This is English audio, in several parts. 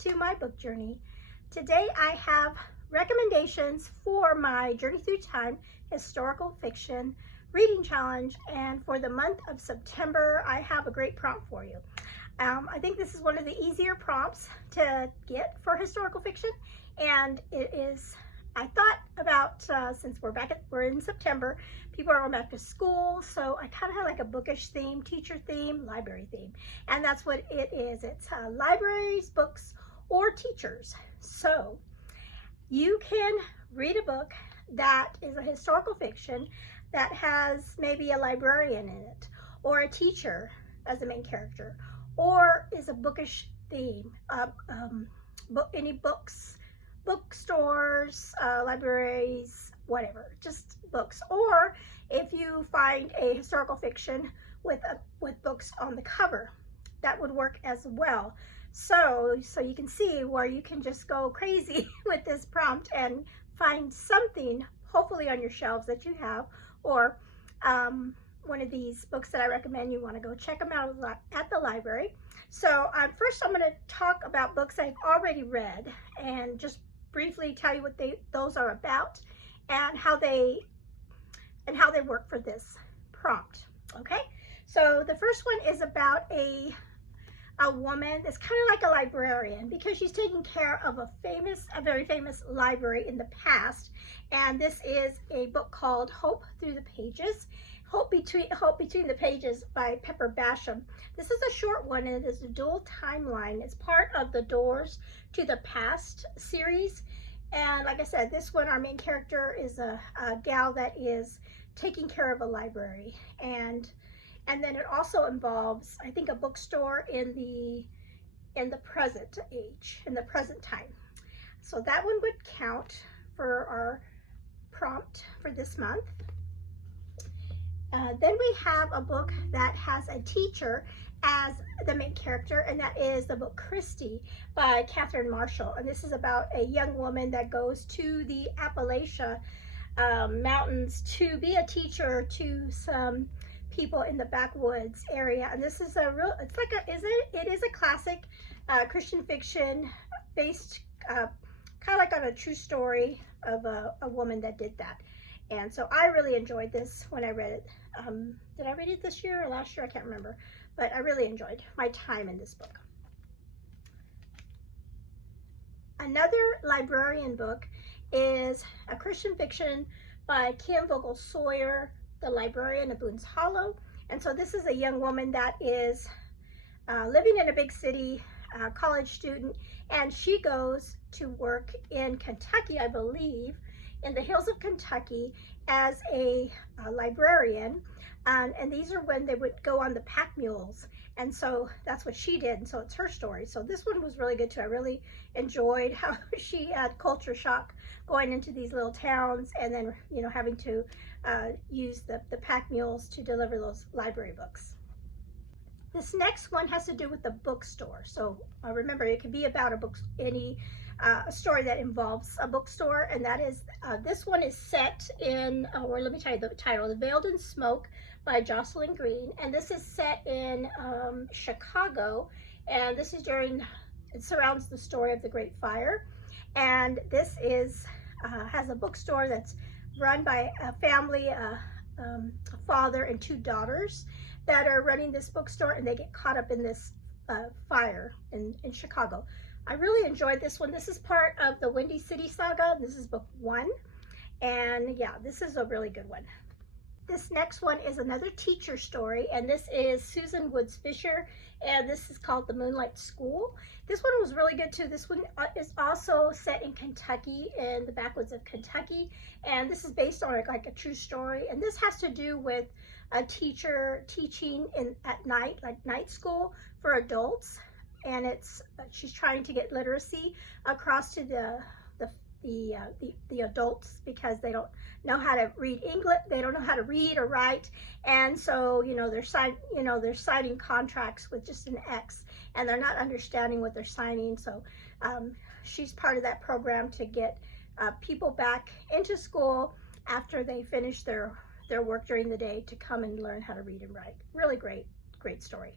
to my book journey. Today I have recommendations for my Journey Through Time historical fiction reading challenge, and for the month of September I have a great prompt for you. I think this is one of the easier prompts to get for historical fiction, and it is, I thought about, since we're in September, people are going back to school, so I kind of had like a bookish theme, teacher theme, library theme, and that's what it is. It's libraries, books, or teachers. So you can read a book that is a historical fiction that has maybe a librarian in it, or a teacher as the main character, or is a bookish theme. Any books, bookstores, libraries, whatever, just books. Or if you find a historical fiction with books on the cover, that would work as well. So you can see where you can just go crazy with this prompt and find something hopefully on your shelves that you have, or one of these books that I recommend. You want to go check them out at the library. So first I'm going to talk about books I've already read and just briefly tell you what those are about and how they work for this prompt. Okay, so the first one is about a woman that's kind of like a librarian, because she's taking care of a very famous library in the past. And this is a book called Hope Through the Pages. Hope Between the Pages by Pepper Basham. This is a short one, and it is a dual timeline. It's part of the Doors to the Past series. And like I said, this one, our main character is a gal that is taking care of a library. And then it also involves, I think, a bookstore in the present age, in the present time. So that one would count for our prompt for this month. Then we have a book that has a teacher as the main character, and that is the book Christy by Catherine Marshall. And this is about a young woman that goes to the Appalachia mountains to be a teacher to some people in the backwoods area. And this is it is a classic Christian fiction based kind of like on a true story of a woman that did that. And so I really enjoyed this when I read it. Did I read it this year or last year? I can't remember, but I really enjoyed my time in this book. Another librarian book is a Christian fiction by Vogel, Sawyer, the Librarian of Boone's Hollow. And so this is a young woman that is living in a big city, college student, and she goes to work in Kentucky, I believe, in the hills of Kentucky as a librarian. And these are when they would go on the pack mules. And so that's what she did. And so it's her story. So this one was really good too. I really enjoyed how she had culture shock going into these little towns, and then, you know, having to use the pack mules to deliver those library books. This next one has to do with the bookstore. So remember, it could be about a story that involves a bookstore, and that is, this one is set in, or let me tell you the title, The Veiled in Smoke by Jocelyn Green. And this is set in Chicago, and this is it surrounds the story of the Great Fire. And this has a bookstore that's run by a family, a father and two daughters that are running this bookstore, and they get caught up in this fire in Chicago. I really enjoyed this one. This is part of the Windy City Saga. This is book 1. And yeah, this is a really good one. This next one is another teacher story, and this is Susan Woods Fisher, and this is called The Moonlight School. This one was really good too. This one is also set in Kentucky, in the backwoods of Kentucky, and this is based on like a true story. And this has to do with a teacher teaching at night, like night school for adults. And she's trying to get literacy across to the adults, because they don't know how to read English, they don't know how to read or write, and so, you know, they're signing contracts with just an X, and they're not understanding what they're signing. So she's part of that program to get people back into school after they finish their work during the day, to come and learn how to read and write. Really great story.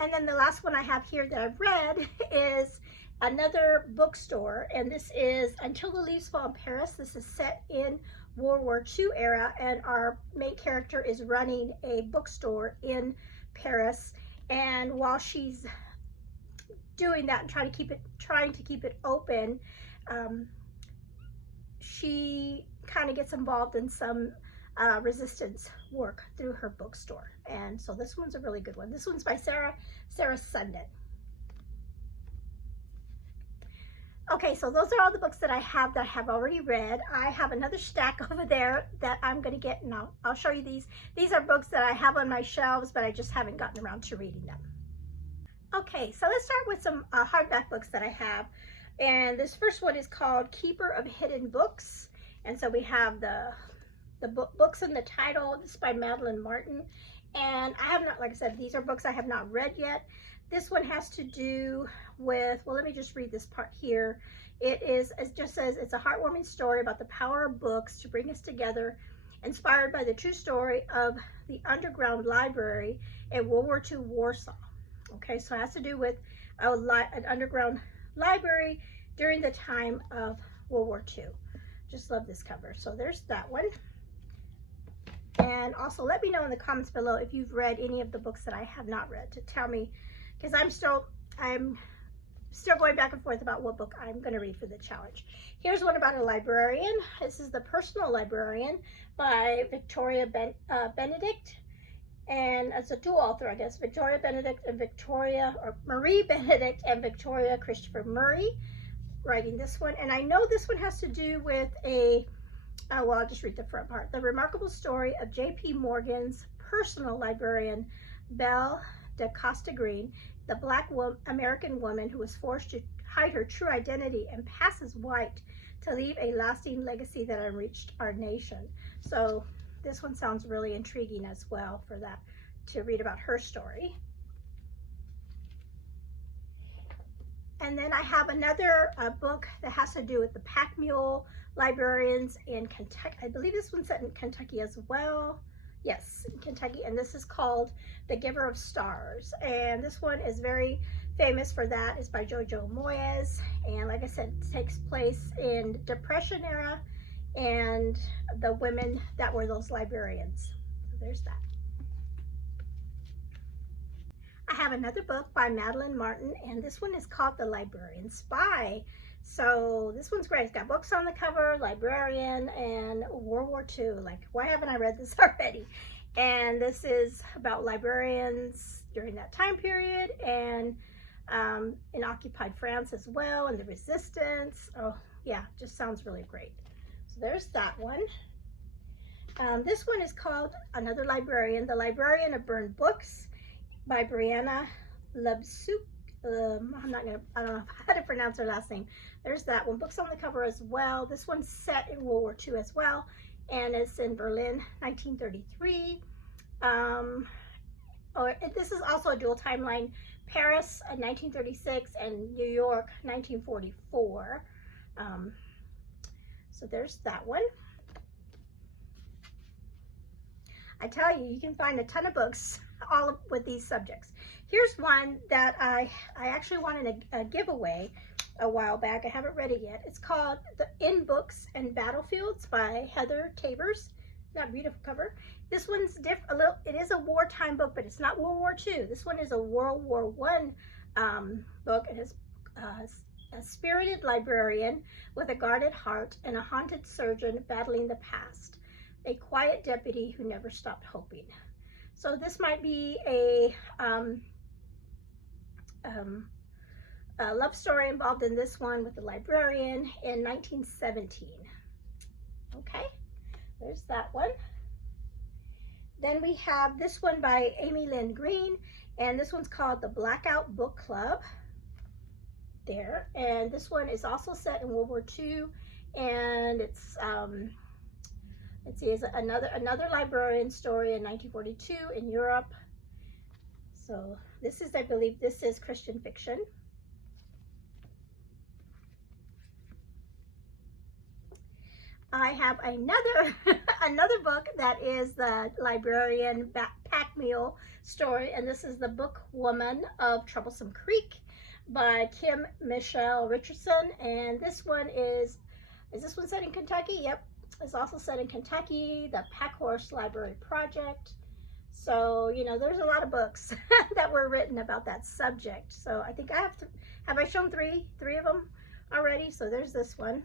And then the last one I have here that I've read is another bookstore, and this is Until the Leaves Fall in Paris. This is set in World War II era, and our main character is running a bookstore in Paris. And while she's doing that and trying to keep it open, she kind of gets involved in some resistance work through her bookstore. And so this one's a really good one. This one's by Sarah Sundin. Okay, so those are all the books that I have already read. I have another stack over there that I'm going to get, and I'll show you these. These are books that I have on my shelves, but I just haven't gotten around to reading them. Okay, so let's start with some hardback books that I have. And this first one is called Keeper of Hidden Books. And so we have the books in the title. This is by Madeline Martin. And I have not, like I said, these are books I have not read yet. This one has to do with, well, let me just read this part here. It just says, it's a heartwarming story about the power of books to bring us together, inspired by the true story of the underground library in World War II Warsaw. Okay, so it has to do with an underground library during the time of World War II. Just love this cover. So there's that one. And also let me know in the comments below if you've read any of the books that I have not read, to tell me, because I'm still going back and forth about what book I'm going to read for the challenge. Here's one about a librarian. This is The Personal Librarian by Victoria Benedict. And it's a dual author, I guess, Marie Benedict and Victoria Christopher Murray writing this one. And I know this one has to do with well, I'll just read the front part. The remarkable story of J.P. Morgan's personal librarian, Belle de Costa Green, the Black American woman who was forced to hide her true identity and pass as white to leave a lasting legacy that enriched our nation. So this one sounds really intriguing as well for that, to read about her story. And then I have another book that has to do with the pack mule librarians in Kentucky. I believe this one's set in Kentucky as well. Yes, in Kentucky. And this is called The Giver of Stars. And this one is very famous for that. It's by Jojo Moyes. And like I said, it takes place in Depression era and the women that were those librarians. So there's that. I have another book by Madeline Martin, and this one is called The Librarian Spy. So this one's great. It's got books on the cover, librarian, and World War II. Like, why haven't I read this already? And this is about librarians during that time period, and in occupied France as well, and the resistance. Oh yeah, just sounds really great. So there's that one. This one is called Another Librarian, The Librarian of Burned Books by Brianna Lubuskes. I don't know how to pronounce her last name. There's that one. Books on the cover as well. This one's set in World War II as well, and it's in Berlin, 1933. This is also a dual timeline. Paris, 1936, and New York, 1944. So there's that one. I tell you, you can find a ton of books all with these subjects. Here's one that I actually wanted a giveaway a while back. I haven't read it yet. It's called In Books and Battlefields by Heather Tabers. That beautiful cover. This one's different. It is a wartime book, but it's not World War II. This one is a World War I book. It is a spirited librarian with a guarded heart and a haunted surgeon battling the past. A quiet deputy who never stopped hoping. So this might be a love story involved in this one with the librarian in 1917. Okay, there's that one. Then we have this one by Amy Lynn Green, and this one's called The Blackout Book Club. There, and this one is also set in World War II, and it's let's see, it's another librarian story in 1942 in Europe. So this is, I believe, this is Christian fiction. I have another book that is the Librarian Pack Meal story, and this is The Book Woman of Troublesome Creek by Kim Michelle Richardson. And this one is this one set in Kentucky? Yep, it's also set in Kentucky, the Packhorse Library Project. So, you know, there's a lot of books that were written about that subject. So I think I have I shown three of them already? So there's this one.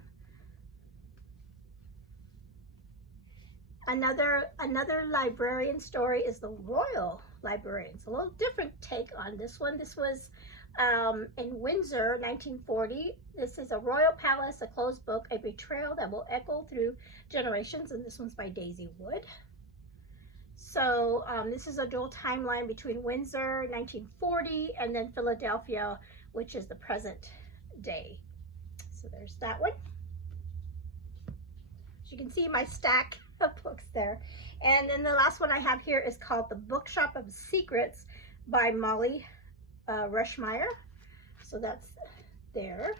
Another librarian story is The Royal Librarian. It's a little different take on this one. This was in Windsor, 1940. This is A Royal Palace, a closed book, a betrayal that will echo through generations. And this one's by Daisy Wood. So this is a dual timeline between Windsor, 1940, and then Philadelphia, which is the present day. So there's that one. As you can see, my stack of books there. And then the last one I have here is called The Bookshop of Secrets by Molly Rushmeyer. So that's there.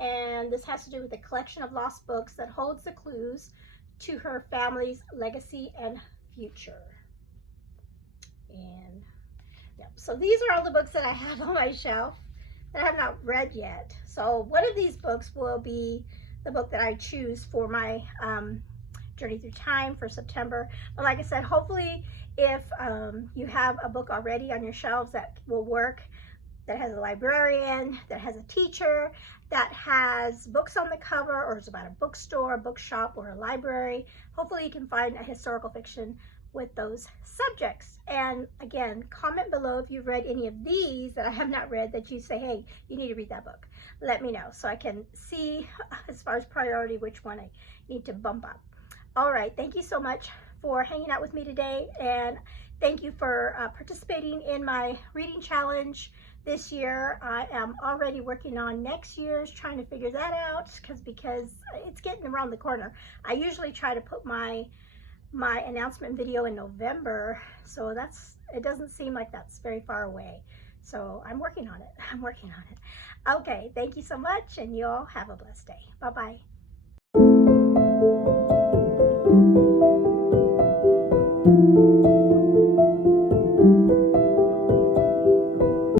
And this has to do with a collection of lost books that holds the clues to her family's legacy and future. And yep, so these are all the books that I have on my shelf that I have not read yet. So one of these books will be the book that I choose for my Journey Through Time for September. But like I said, hopefully if you have a book already on your shelves that will work, that has a librarian, that has a teacher, that has books on the cover, or is about a bookstore, a bookshop, or a library, hopefully you can find a historical fiction with those subjects. And again, comment below if you've read any of these that I have not read that you say, hey, you need to read that book. Let me know so I can see as far as priority which one I need to bump up. All right, thank you so much for hanging out with me today, and thank you for participating in my reading challenge this year. I am already working on next year's, trying to figure that out because it's getting around the corner. I usually try to put my announcement video in November, so it doesn't seem like that's very far away. So I'm working on it. I'm working on it. Okay, thank you so much, and you all have a blessed day. Bye-bye.